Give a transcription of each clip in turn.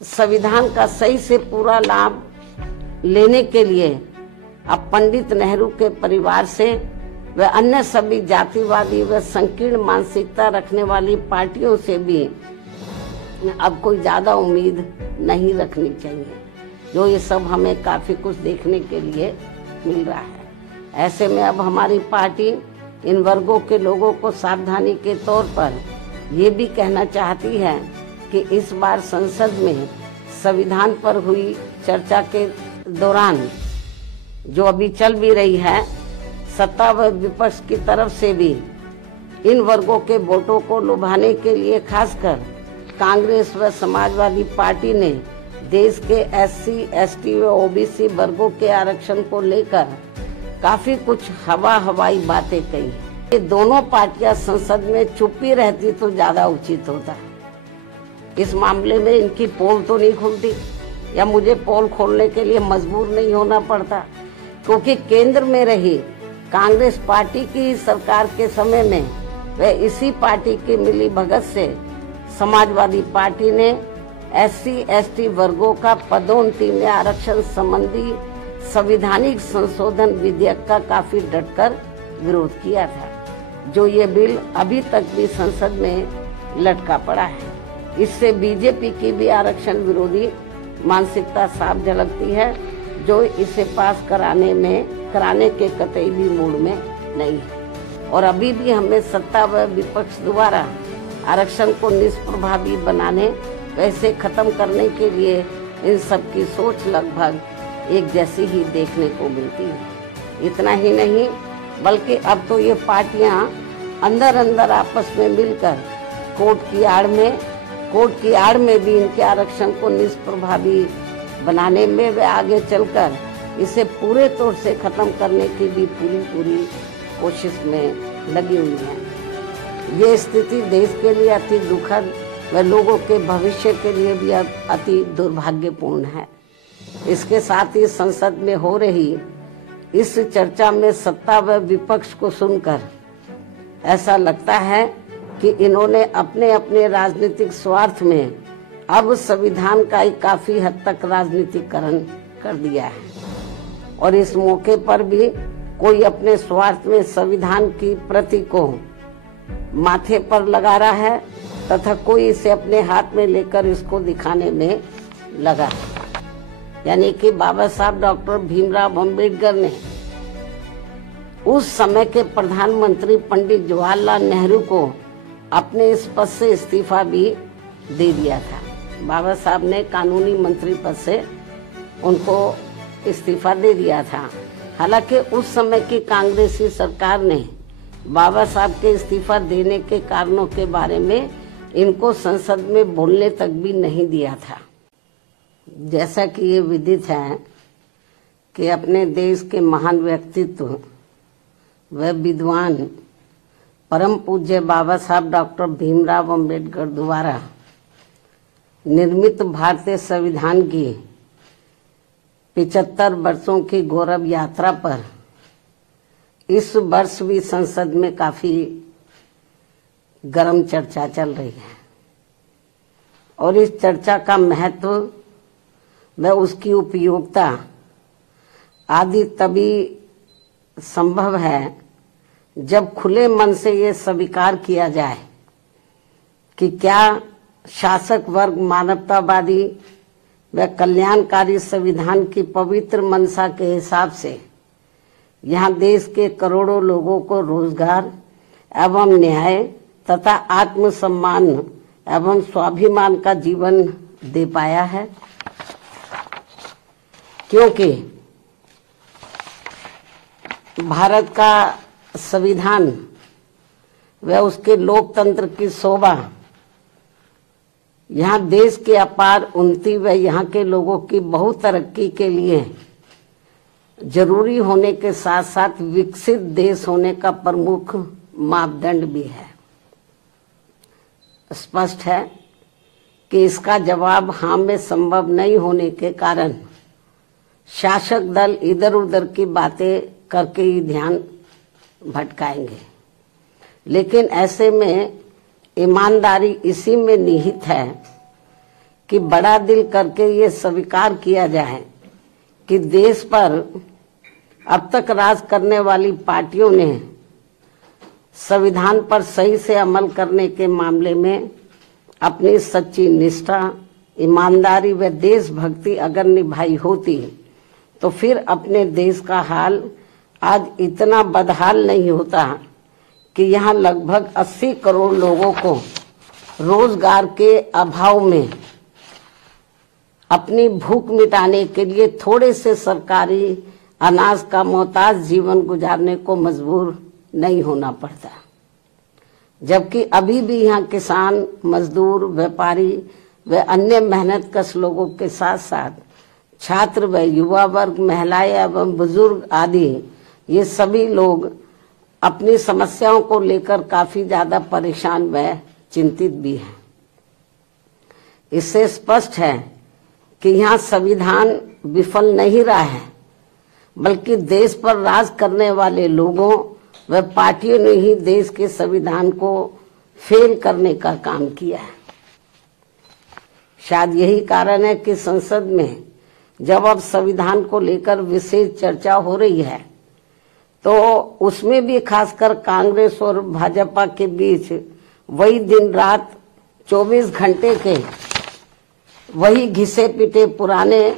संविधान का सही से पूरा लाभ लेने के लिए अब पंडित नेहरू के परिवार से व अन्य सभी जातिवादी व संकीर्ण मानसिकता रखने वाली पार्टियों से भी अब कोई ज्यादा उम्मीद नहीं रखनी चाहिए, जो ये सब हमें काफी कुछ देखने के लिए मिल रहा है। ऐसे में अब हमारी पार्टी इन वर्गों के लोगों को सावधानी के तौर पर ये भी कहना चाहती है कि इस बार संसद में संविधान पर हुई चर्चा के दौरान जो अभी चल भी रही है, सत्ता व विपक्ष की तरफ से भी इन वर्गों के वोटों को लुभाने के लिए खासकर कांग्रेस व समाजवादी पार्टी ने देश के SC, ST व OBC वर्गों के आरक्षण को लेकर काफी कुछ हवाई बातें कही। ये दोनों पार्टियां संसद में चुप्पी रहती तो ज्यादा उचित होता। इस मामले में इनकी पोल तो नहीं खुलती या मुझे पोल खोलने के लिए मजबूर नहीं होना पड़ता, क्योंकि केंद्र में रही कांग्रेस पार्टी की सरकार के समय में व इसी पार्टी की मिली भगत से समाजवादी पार्टी ने SC, ST वर्गों का पदोन्नति में आरक्षण संबंधी संवैधानिक संशोधन विधेयक का काफी डटकर विरोध किया था, जो ये बिल अभी तक भी संसद में लटका पड़ा है। इससे बीजेपी की भी आरक्षण विरोधी मानसिकता साफ झलकती है, जो इसे पास कराने के कतई भी मूड में नहीं है। और अभी भी हमें सत्ता व विपक्ष द्वारा आरक्षण को निष्प्रभावी बनाने वैसे खत्म करने के लिए इन सब की सोच लगभग एक जैसी ही देखने को मिलती है। इतना ही नहीं बल्कि अब तो ये पार्टियां अंदर आपस में मिलकर कोर्ट की आड़ में भी इनके आरक्षण को निष्प्रभावी बनाने में वे आगे चलकर इसे पूरे तौर से खत्म करने की भी पूरी कोशिश में लगी हुई है। ये स्थिति देश के लिए अति दुखद व लोगों के भविष्य के लिए भी अति दुर्भाग्यपूर्ण है। इसके साथ ही संसद में हो रही इस चर्चा में सत्ता व विपक्ष को सुनकर ऐसा लगता है कि इन्होंने अपने अपने राजनीतिक स्वार्थ में अब संविधान का ही काफी हद तक राजनीतिकरण कर दिया है, और इस मौके पर भी कोई अपने स्वार्थ में संविधान की प्रति को माथे पर लगा रहा है तथा कोई इसे अपने हाथ में लेकर इसको दिखाने में लगा है। यानी कि बाबा साहब डॉक्टर भीमराव अम्बेडकर ने उस समय के प्रधानमंत्री पंडित जवाहरलाल नेहरू को अपने इस पद से इस्तीफा भी दे दिया था। बाबा साहब ने कानूनी मंत्री पद से उनको इस्तीफा दे दिया था। हालांकि उस समय की कांग्रेसी सरकार ने बाबा साहब के इस्तीफा देने के कारणों के बारे में इनको संसद में बोलने तक भी नहीं दिया था। जैसा कि ये विदित है कि अपने देश के महान व्यक्तित्व व विद्वान परम पूज्य बाबा साहब डॉक्टर भीमराव अम्बेडकर द्वारा निर्मित भारतीय संविधान की 75 वर्षों की गौरव यात्रा पर इस वर्ष भी संसद में काफी गर्म चर्चा चल रही है, और इस चर्चा का महत्व व उसकी उपयोगिता आदि तभी संभव है जब खुले मन से ये स्वीकार किया जाए कि क्या शासक वर्ग मानवतावादी व कल्याणकारी संविधान की पवित्र मंशा के हिसाब से यहाँ देश के करोड़ों लोगों को रोजगार एवं न्याय तथा आत्मसम्मान एवं स्वाभिमान का जीवन दे पाया है। क्योंकि भारत का संविधान व उसके लोकतंत्र की शोभा यहाँ देश के अपार उन्नति व यहाँ के लोगों की बहुत तरक्की के लिए जरूरी होने के साथ साथ विकसित देश होने का प्रमुख मापदंड भी है। स्पष्ट है कि इसका जवाब हाँ में संभव नहीं होने के कारण शासक दल इधर उधर की बातें करके ही ध्यान भटकाएंगे। लेकिन ऐसे में ईमानदारी इसी में निहित है कि बड़ा दिल करके ये स्वीकार किया जाए कि देश पर अब तक राज करने वाली पार्टियों ने संविधान पर सही से अमल करने के मामले में अपनी सच्ची निष्ठा, ईमानदारी व देशभक्ति अगर निभाई होती तो फिर अपने देश का हाल आज इतना बदहाल नहीं होता कि यहाँ लगभग 80 करोड़ लोगों को रोजगार के अभाव में अपनी भूख मिटाने के लिए थोड़े से सरकारी अनाज का मोहताज जीवन गुजारने को मजबूर नहीं होना पड़ता। जबकि अभी भी यहाँ किसान, मजदूर, व्यापारी व अन्य मेहनतकश लोगों के साथ साथ छात्र व युवा वर्ग, महिलाएं एवं बुजुर्ग आदि ये सभी लोग अपनी समस्याओं को लेकर काफी ज्यादा परेशान व चिंतित भी हैं। इससे स्पष्ट है कि यहाँ संविधान विफल नहीं रहा है, बल्कि देश पर राज करने वाले लोगों व पार्टियों ने ही देश के संविधान को फेल करने का काम किया है। शायद यही कारण है कि संसद में जब अब संविधान को लेकर विशेष चर्चा हो रही है तो उसमें भी खासकर कांग्रेस और भाजपा के बीच वही दिन रात 24 घंटे के वही घिसे पिटे पुराने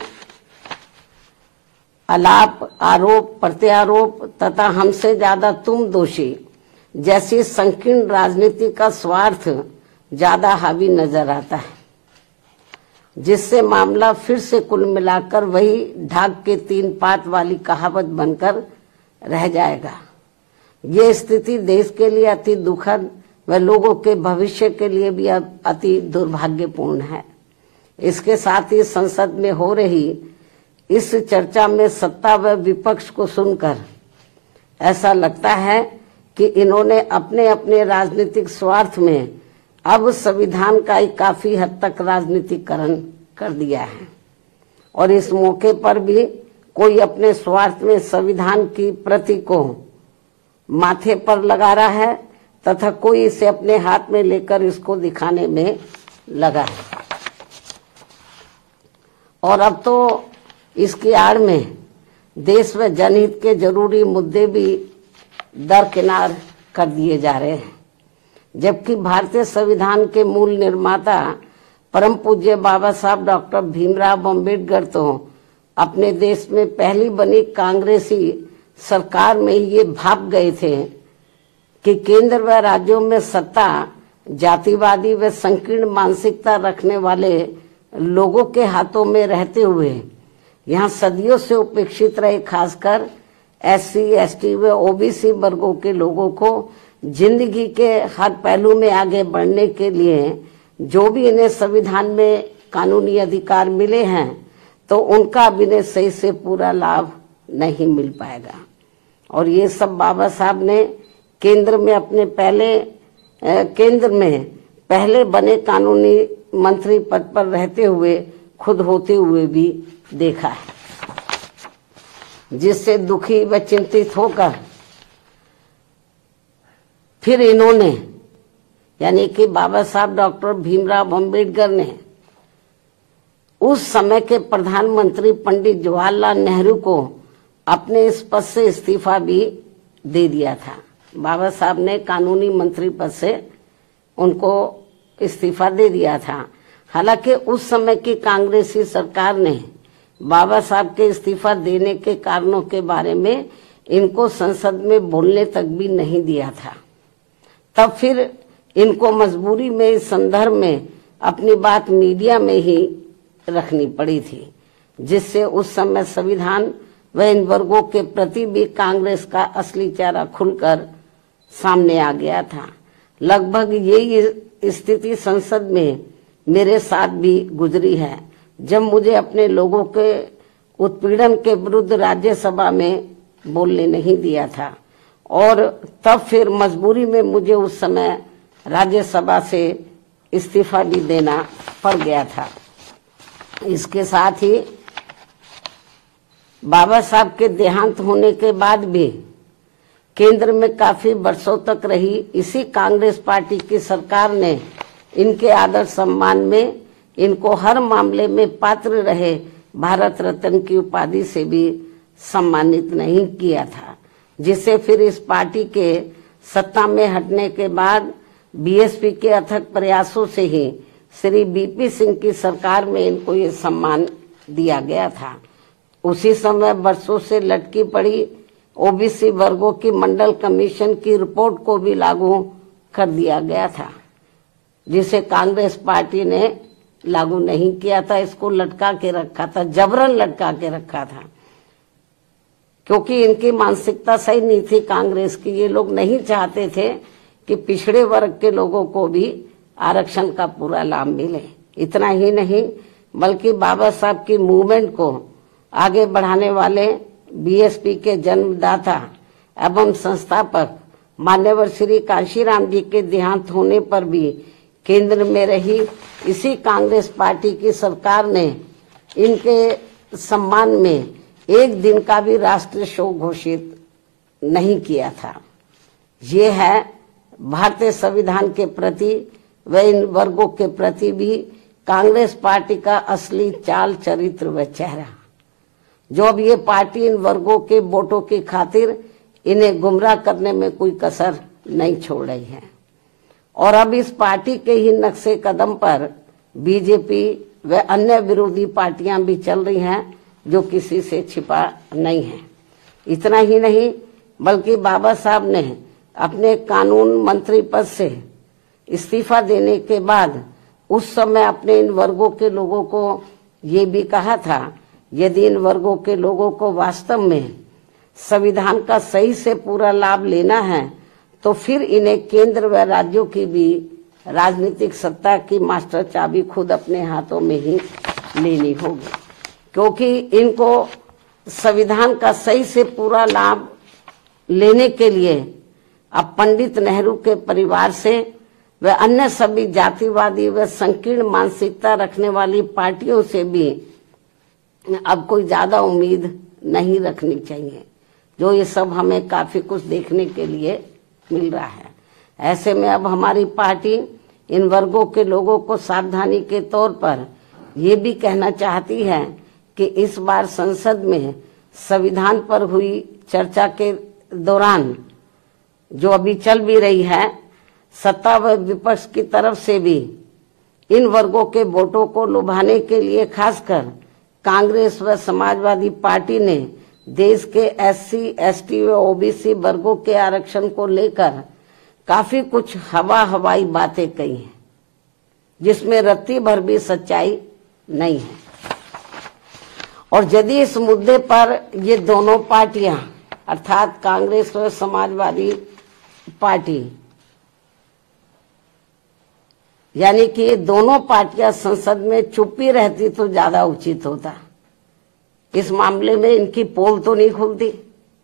आलाप, आरोप प्रत्यारोप तथा हमसे ज्यादा तुम दोषी जैसी संकीर्ण राजनीति का स्वार्थ ज्यादा हावी नजर आता है, जिससे मामला फिर से कुल मिलाकर वही ढाक के 3 पात वाली कहावत बनकर रह जाएगा। ये स्थिति देश के लिए अति दुखद व लोगों के भविष्य के लिए भी अति दुर्भाग्यपूर्ण है। इसके साथ ही संसद में हो रही इस चर्चा में सत्ता व विपक्ष को सुनकर ऐसा लगता है कि इन्होंने अपने अपने राजनीतिक स्वार्थ में अब संविधान का ही काफी हद तक राजनीतिकरण कर दिया है और इस मौके पर भी कोई अपने स्वार्थ में संविधान की प्रति को माथे पर लगा रहा है तथा कोई इसे अपने हाथ में लेकर इसको दिखाने में लगा है। और अब तो इसकी आड़ में देश व जनहित के जरूरी मुद्दे भी दरकिनार कर दिए जा रहे हैं, जबकि भारतीय संविधान के मूल निर्माता परम पूज्य बाबा साहब डॉक्टर भीमराव अम्बेडकर तो अपने देश में पहली बनी कांग्रेसी सरकार में ये भाप गए थे कि केंद्र व राज्यों में सत्ता जातिवादी व संकीर्ण मानसिकता रखने वाले लोगों के हाथों में रहते हुए यहाँ सदियों से उपेक्षित रहे खासकर SC, ST व OBC वर्गों के लोगों को जिंदगी के हर पहलू में आगे बढ़ने के लिए जो भी इन्हें संविधान में कानूनी अधिकार मिले हैं तो उनका अब इन्हें सही से पूरा लाभ नहीं मिल पाएगा। और ये सब बाबा साहब ने केंद्र में पहले बने कानूनी मंत्री पद पर रहते हुए खुद होते हुए भी देखा है, जिससे दुखी व चिंतित होकर फिर इन्होंने यानी कि बाबा साहब डॉक्टर भीमराव अम्बेडकर ने उस समय के प्रधानमंत्री पंडित जवाहरलाल नेहरू को अपने इस पद से इस्तीफा भी दे दिया था। बाबा साहब ने कानूनी मंत्री पद से उनको इस्तीफा दे दिया था। हालांकि उस समय की कांग्रेसी सरकार ने बाबा साहब के इस्तीफा देने के कारणों के बारे में इनको संसद में बोलने तक भी नहीं दिया था। तब फिर इनको मजबूरी में इस संदर्भ में अपनी बात मीडिया में ही रखनी पड़ी थी, जिससे उस समय संविधान व इन वर्गों के प्रति भी कांग्रेस का असली चेहरा खुलकर सामने आ गया था। लगभग यही स्थिति संसद में मेरे साथ भी गुजरी है, जब मुझे अपने लोगों के उत्पीड़न के विरुद्ध राज्यसभा में बोलने नहीं दिया था और तब फिर मजबूरी में मुझे उस समय राज्यसभा से इस्तीफा भी देना पड़ गया था। इसके साथ ही बाबा साहब के देहांत होने के बाद भी केंद्र में काफी वर्षों तक रही इसी कांग्रेस पार्टी की सरकार ने इनके आदर सम्मान में इनको हर मामले में पात्र रहे भारत रत्न की उपाधि से भी सम्मानित नहीं किया था, जिसे फिर इस पार्टी के सत्ता में हटने के बाद बीएसपी के अथक प्रयासों से ही श्री बीपी सिंह की सरकार में इनको ये सम्मान दिया गया था। उसी समय वर्षों से लटकी पड़ी ओबीसी वर्गों की मंडल कमीशन की रिपोर्ट को भी लागू कर दिया गया था, जिसे कांग्रेस पार्टी ने लागू नहीं किया था। इसको लटका के रखा था, जबरन लटका के रखा था, क्योंकि इनकी मानसिकता सही नहीं थी कांग्रेस की। ये लोग नहीं चाहते थे कि पिछड़े वर्ग के लोगों को भी आरक्षण का पूरा लाभ मिले। इतना ही नहीं बल्कि बाबा साहब की मूवमेंट को आगे बढ़ाने वाले बीएसपी के जन्मदाता एवं संस्थापक मान्यवर श्री कांशीराम जी के देहांत होने पर भी केंद्र में रही इसी कांग्रेस पार्टी की सरकार ने इनके सम्मान में एक दिन का भी राष्ट्रीय शोक घोषित नहीं किया था। ये है भारतीय संविधान के प्रति व इन वर्गों के प्रति भी कांग्रेस पार्टी का असली चाल चरित्र व चेहरा। जो अब ये पार्टी इन वर्गों के वोटों की खातिर इन्हें गुमराह करने में कोई कसर नहीं छोड़ रही है। और अब इस पार्टी के ही नक्शे कदम पर बीजेपी व अन्य विरोधी पार्टियां भी चल रही हैं, जो किसी से छिपा नहीं है। इतना ही नहीं बल्कि बाबा साहब ने अपने कानून मंत्री पद से इस्तीफा देने के बाद उस समय अपने इन वर्गों के लोगों को ये भी कहा था, यदि इन वर्गों के लोगों को वास्तव में संविधान का सही से पूरा लाभ लेना है तो फिर इन्हें केंद्र व राज्यों की भी राजनीतिक सत्ता की मास्टर चाबी खुद अपने हाथों में ही लेनी होगी, क्योंकि इनको संविधान का सही से पूरा लाभ लेने के लिए अब पंडित नेहरू के परिवार से व अन्य सभी जातिवादी व संकीर्ण मानसिकता रखने वाली पार्टियों से भी अब कोई ज्यादा उम्मीद नहीं रखनी चाहिए, जो ये सब हमें काफी कुछ देखने के लिए मिल रहा है। ऐसे में अब हमारी पार्टी इन वर्गों के लोगों को सावधानी के तौर पर ये भी कहना चाहती है कि इस बार संसद में संविधान पर हुई चर्चा के दौरान जो अभी चल भी रही है, सत्ता व विपक्ष की तरफ से भी इन वर्गों के वोटों को लुभाने के लिए खासकर कांग्रेस व समाजवादी पार्टी ने देश के एससी, एसटी व ओबीसी वर्गों के आरक्षण को लेकर काफी कुछ हवाई बातें कही हैं, जिसमें रत्ती भर भी सच्चाई नहीं है। और यदि इस मुद्दे पर ये दोनों पार्टियां अर्थात कांग्रेस व समाजवादी पार्टी यानी कि ये दोनों पार्टियां संसद में चुप्पी रहती तो ज्यादा उचित होता। इस मामले में इनकी पोल तो नहीं खुलती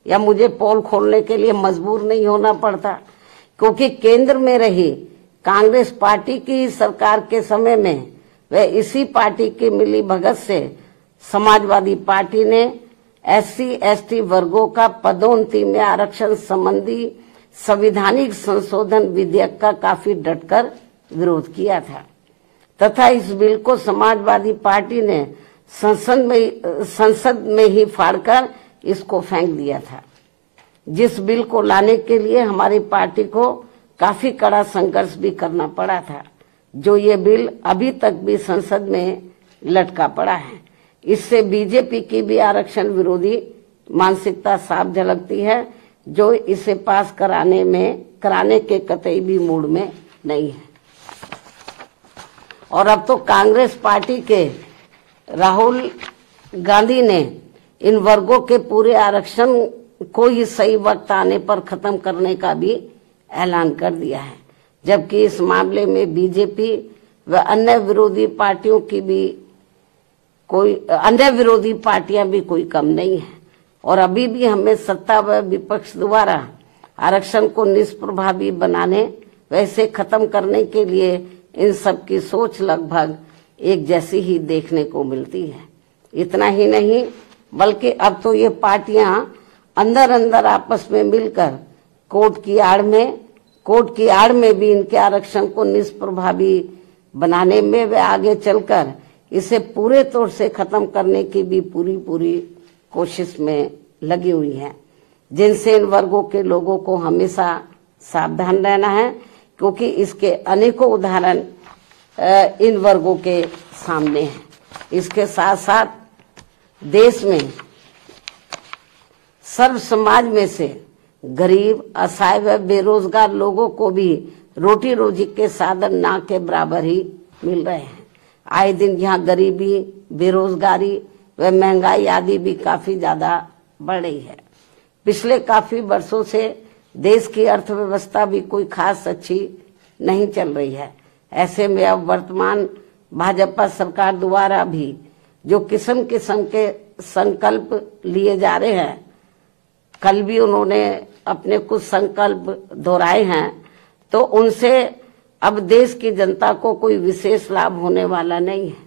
या मुझे पोल खोलने के लिए मजबूर नहीं होना पड़ता, क्योंकि केंद्र में रही कांग्रेस पार्टी की सरकार के समय में व इसी पार्टी की मिली भगत से समाजवादी पार्टी ने एससी, एसटी वर्गों का पदोन्नति में आरक्षण संबंधी संवैधानिक संशोधन विधेयक का काफी डटकर विरोध किया था तथा इस बिल को समाजवादी पार्टी ने संसद में ही फाड़कर इसको फेंक दिया था, जिस बिल को लाने के लिए हमारी पार्टी को काफी कड़ा संघर्ष भी करना पड़ा था, जो ये बिल अभी तक भी संसद में लटका पड़ा है। इससे बीजेपी की भी आरक्षण विरोधी मानसिकता साफ झलकती है, जो इसे पास कराने के कतई भी मूड में नहीं है। और अब तो कांग्रेस पार्टी के राहुल गांधी ने इन वर्गों के पूरे आरक्षण को ही सही वक्त आने पर खत्म करने का भी ऐलान कर दिया है, जबकि इस मामले में बीजेपी व अन्य विरोधी पार्टियां भी कोई कम नहीं है। और अभी भी हमें सत्ता व विपक्ष द्वारा आरक्षण को निष्प्रभावी बनाने व इसे खत्म करने के लिए इन सब की सोच लगभग एक जैसी ही देखने को मिलती है। इतना ही नहीं बल्कि अब तो ये पार्टियां अंदर अंदर आपस में मिलकर कोर्ट की आड़ में भी इनके आरक्षण को निष्प्रभावी बनाने में वे आगे चलकर इसे पूरे तौर से खत्म करने की भी पूरी कोशिश में लगी हुई है, जिनसे इन वर्गों के लोगों को हमेशा सावधान रहना है, क्योंकि इसके अनेकों उदाहरण इन वर्गों के सामने हैं। इसके साथ साथ देश में सर्व समाज में से गरीब, असहाय व बेरोजगार लोगों को भी रोटी रोजी के साधन ना के बराबर ही मिल रहे हैं। आए दिन यहाँ गरीबी, बेरोजगारी व महंगाई आदि भी काफी ज्यादा बढ़ रही है। पिछले काफी वर्षों से देश की अर्थव्यवस्था भी कोई खास अच्छी नहीं चल रही है। ऐसे में अब वर्तमान भाजपा सरकार द्वारा भी जो किस्म किस्म के संकल्प लिए जा रहे हैं, कल भी उन्होंने अपने कुछ संकल्प दोहराए हैं, तो उनसे अब देश की जनता को कोई विशेष लाभ होने वाला नहीं है।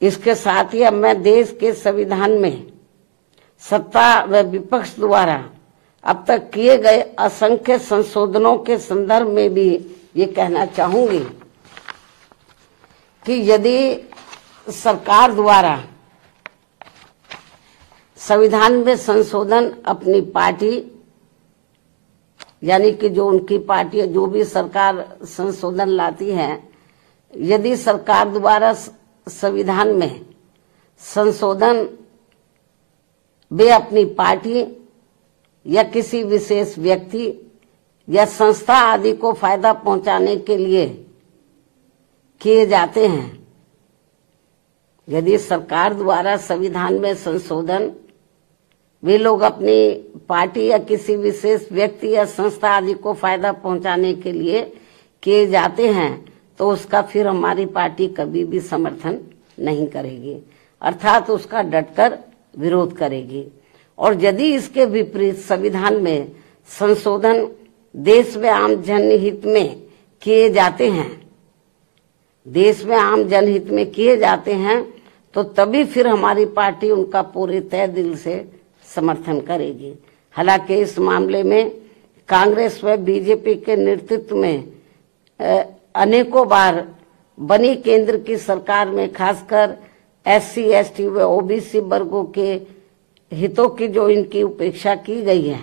इसके साथ ही अब मैं देश के संविधान में सत्ता व विपक्ष द्वारा अब तक किए गए असंख्य संशोधनों के संदर्भ में भी ये कहना चाहूंगी कि यदि सरकार द्वारा संविधान में संशोधन अपनी पार्टी, यानी कि जो उनकी पार्टी, जो भी सरकार संशोधन लाती है, यदि सरकार द्वारा संविधान में संशोधन वे अपनी पार्टी या किसी विशेष व्यक्ति या संस्था आदि को फायदा पहुंचाने के लिए किए जाते हैं, यदि सरकार द्वारा संविधान में संशोधन वे लोग अपनी पार्टी या किसी विशेष व्यक्ति या संस्था आदि को फायदा पहुंचाने के लिए किए जाते हैं, तो उसका फिर हमारी पार्टी कभी भी समर्थन नहीं करेगी, अर्थात उसका डटकर विरोध करेगी। और यदि इसके विपरीत संविधान में संशोधन देश में आम जनहित में किए जाते हैं, देश में आम जनहित में किए जाते हैं, तो तभी फिर हमारी पार्टी उनका पूरे तय दिल से समर्थन करेगी। हालांकि इस मामले में कांग्रेस व बीजेपी के नेतृत्व में अनेकों बार बनी केंद्र की सरकार में खासकर SC, ST व OBC वर्गों के हितों की जो इनकी उपेक्षा की गई है,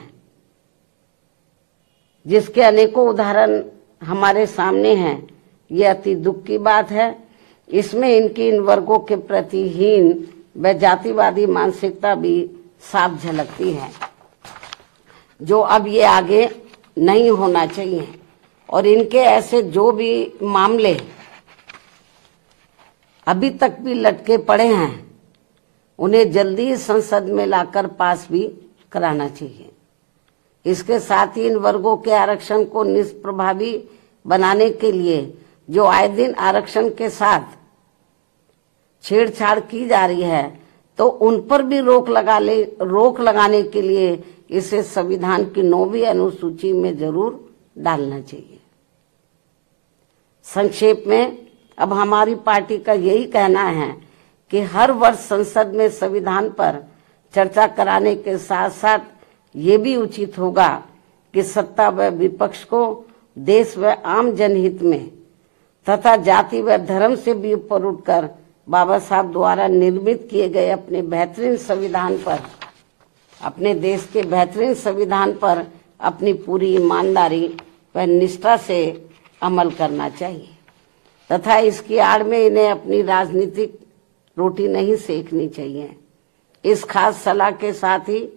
जिसके अनेकों उदाहरण हमारे सामने हैं, ये अति दुख की बात है। इसमें इनकी इन वर्गों के प्रति हीन व जातिवादी मानसिकता भी साफ झलकती है, जो अब ये आगे नहीं होना चाहिए। और इनके ऐसे जो भी मामले अभी तक भी लटके पड़े हैं, उन्हें जल्दी संसद में लाकर पास भी कराना चाहिए। इसके साथ ही इन वर्गों के आरक्षण को निष्प्रभावी बनाने के लिए जो आए दिन आरक्षण के साथ छेड़छाड़ की जा रही है, तो उन पर भी रोक लगाने के लिए इसे संविधान की 9वीं अनुसूची में जरूर डालना चाहिए। संक्षेप में अब हमारी पार्टी का यही कहना है कि हर वर्ष संसद में संविधान पर चर्चा कराने के साथ साथ ये भी उचित होगा कि सत्ता व विपक्ष को देश व आम जनहित में तथा जाति व धर्म से भी ऊपर उठकर बाबा साहब द्वारा निर्मित किए गए अपने बेहतरीन संविधान पर, अपने देश के बेहतरीन संविधान पर अपनी पूरी ईमानदारी व निष्ठा से अमल करना चाहिए तथा इसकी आड़ में इन्हें अपनी राजनीतिक रोटी नहीं सेकनी चाहिए। इस खास सलाह के साथ ही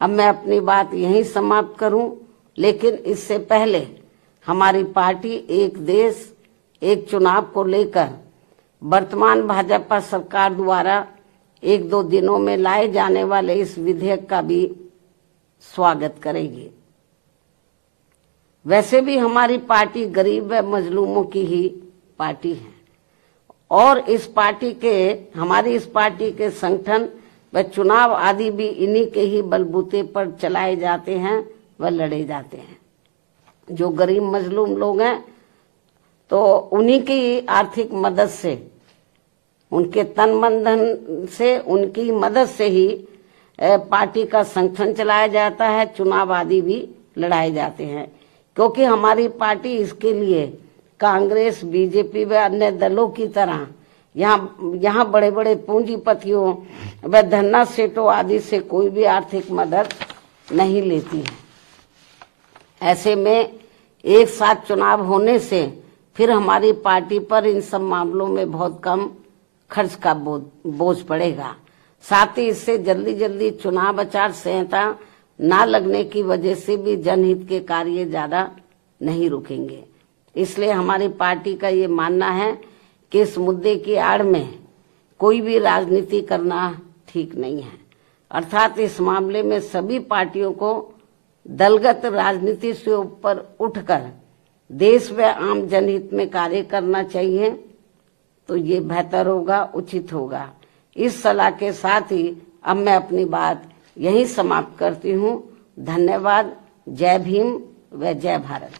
अब मैं अपनी बात यहीं समाप्त करूं, लेकिन इससे पहले हमारी पार्टी एक देश एक चुनाव को लेकर वर्तमान भाजपा सरकार द्वारा 1-2 दिनों में लाए जाने वाले इस विधेयक का भी स्वागत करेगी। वैसे भी हमारी पार्टी गरीब व मजलूमों की ही पार्टी है और हमारी इस पार्टी के संगठन व चुनाव आदि भी इन्हीं के ही बलबूते पर चलाए जाते हैं व लड़े जाते हैं। जो गरीब मजलूम लोग हैं तो उन्हीं की आर्थिक मदद से, उनके तन मन धन से, उनकी मदद से ही पार्टी का संगठन चलाया जाता है, चुनाव आदि भी लड़ाए जाते हैं। क्योंकि हमारी पार्टी इसके लिए कांग्रेस, बीजेपी व अन्य दलों की तरह यहाँ बड़े बड़े पूंजीपतियों व धन्ना सेठों आदि से कोई भी आर्थिक मदद नहीं लेती है। ऐसे में एक साथ चुनाव होने से फिर हमारी पार्टी पर इन सब मामलों में बहुत कम खर्च का बोझ पड़ेगा। साथ ही इससे जल्दी जल्दी चुनाव आचार संहिता ना लगने की वजह से भी जनहित के कार्य ज्यादा नहीं रुकेंगे। इसलिए हमारी पार्टी का ये मानना है कि इस मुद्दे की आड़ में कोई भी राजनीति करना ठीक नहीं है। अर्थात इस मामले में सभी पार्टियों को दलगत राजनीति से ऊपर उठकर देश व आम जनहित में कार्य करना चाहिए, तो ये बेहतर होगा, उचित होगा। इस सलाह के साथ ही अब मैं अपनी बात यहीं समाप्त करती हूँ। धन्यवाद। जय भीम व जय भारत।